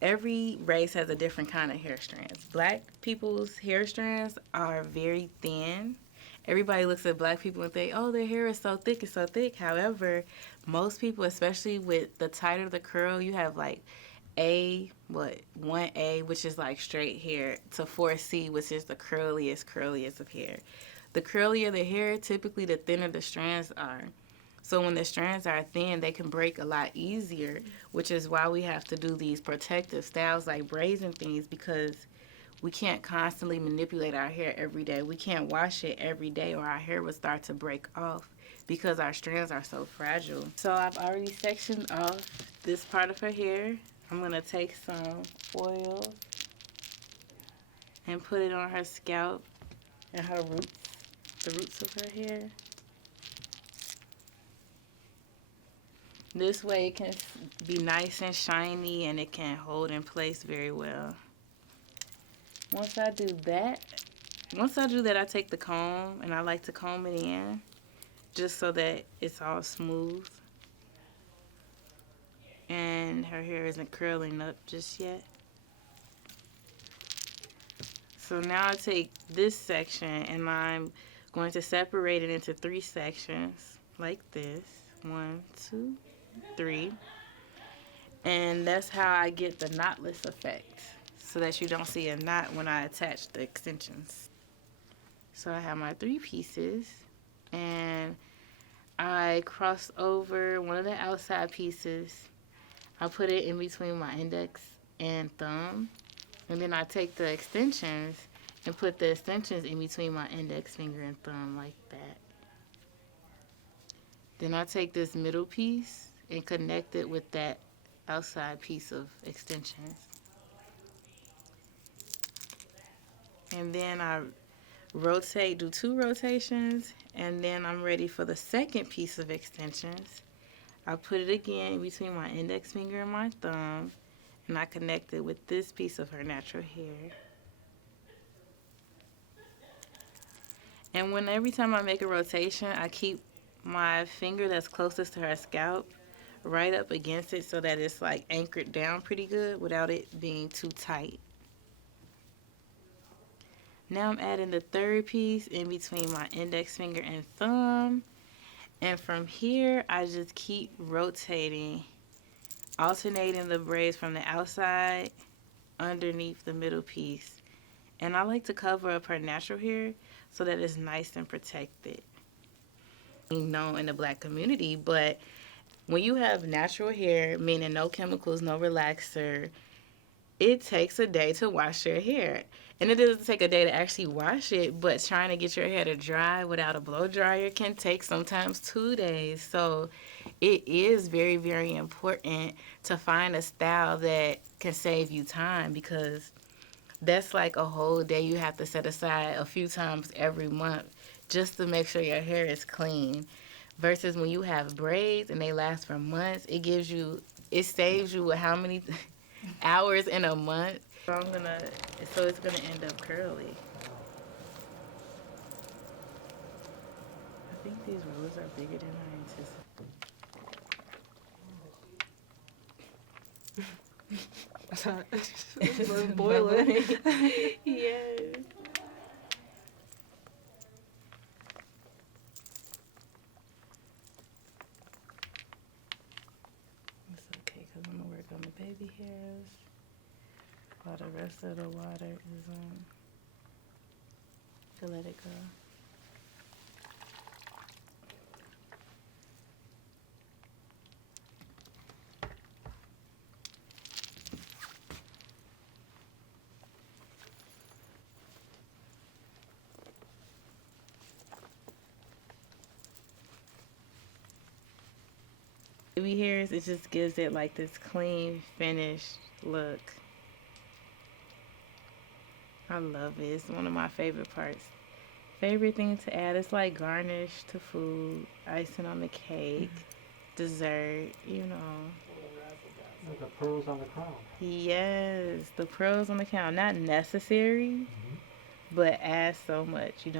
every race has a different kind of hair strands. Black people's hair strands are very thin. Everybody looks at black people and think, oh, their hair is so thick, it's so thick. However, most people, especially with the tighter the curl, you have like 1A, which is like straight hair, to 4C, which is the curliest of hair. The curlier the hair, typically the thinner the strands are. So when the strands are thin, they can break a lot easier, which is why we have to do these protective styles like braids and things, because we can't constantly manipulate our hair every day. We can't wash it every day or our hair will start to break off because our strands are so fragile. So I've already sectioned off this part of her hair. I'm going to take some oil and put it on her scalp and her roots, the roots of her hair. This way it can be nice and shiny and it can hold in place very well. Once I do that, I take the comb and I like to comb it in just so that it's all smooth. And her hair isn't curling up just yet. So now I take this section and I'm going to separate it into 3 sections like this. 1, 2, 3. And that's how I get the knotless effect, so that you don't see a knot when I attach the extensions. So I have my 3 pieces and I cross over one of the outside pieces. I put it in between my index and thumb, and then I take the extensions and put the extensions in between my index finger and thumb like that. Then I take this middle piece and connect it with that outside piece of extensions. And then I rotate, do 2 rotations, and then I'm ready for the second piece of extensions. I put it again in between my index finger and my thumb, and I connect it with this piece of her natural hair. And every time I make a rotation, I keep my finger that's closest to her scalp right up against it so that it's like anchored down pretty good without it being too tight. Now I'm adding the third piece in between my index finger and thumb. And from here, I just keep rotating, alternating the braids from the outside underneath the middle piece. And I like to cover up her natural hair so that it's nice and protected. Known in the black community, but when you have natural hair, meaning no chemicals, no relaxer, it takes a day to wash your hair. And it doesn't take a day to actually wash it, but trying to get your hair to dry without a blow dryer can take sometimes 2 days. So it is very, very important to find a style that can save you time, because that's like a whole day you have to set aside a few times every month just to make sure your hair is clean. Versus when you have braids and they last for months, it saves you how many hours in a month. So it's gonna end up curly. I think these rollers are bigger than I anticipated. It's boiling. Yes. It's okay because I'm gonna work on the baby hairs while the rest of the water is on. To let it go. Baby hairs, it just gives it like this clean, finished look. I love it. It's one of my favorite parts. Favorite thing to add is like garnish to food, icing on the cake, dessert, you know. Like the pearls on the crown. Yes, the pearls on the crown. Not necessary, but adds so much. You know.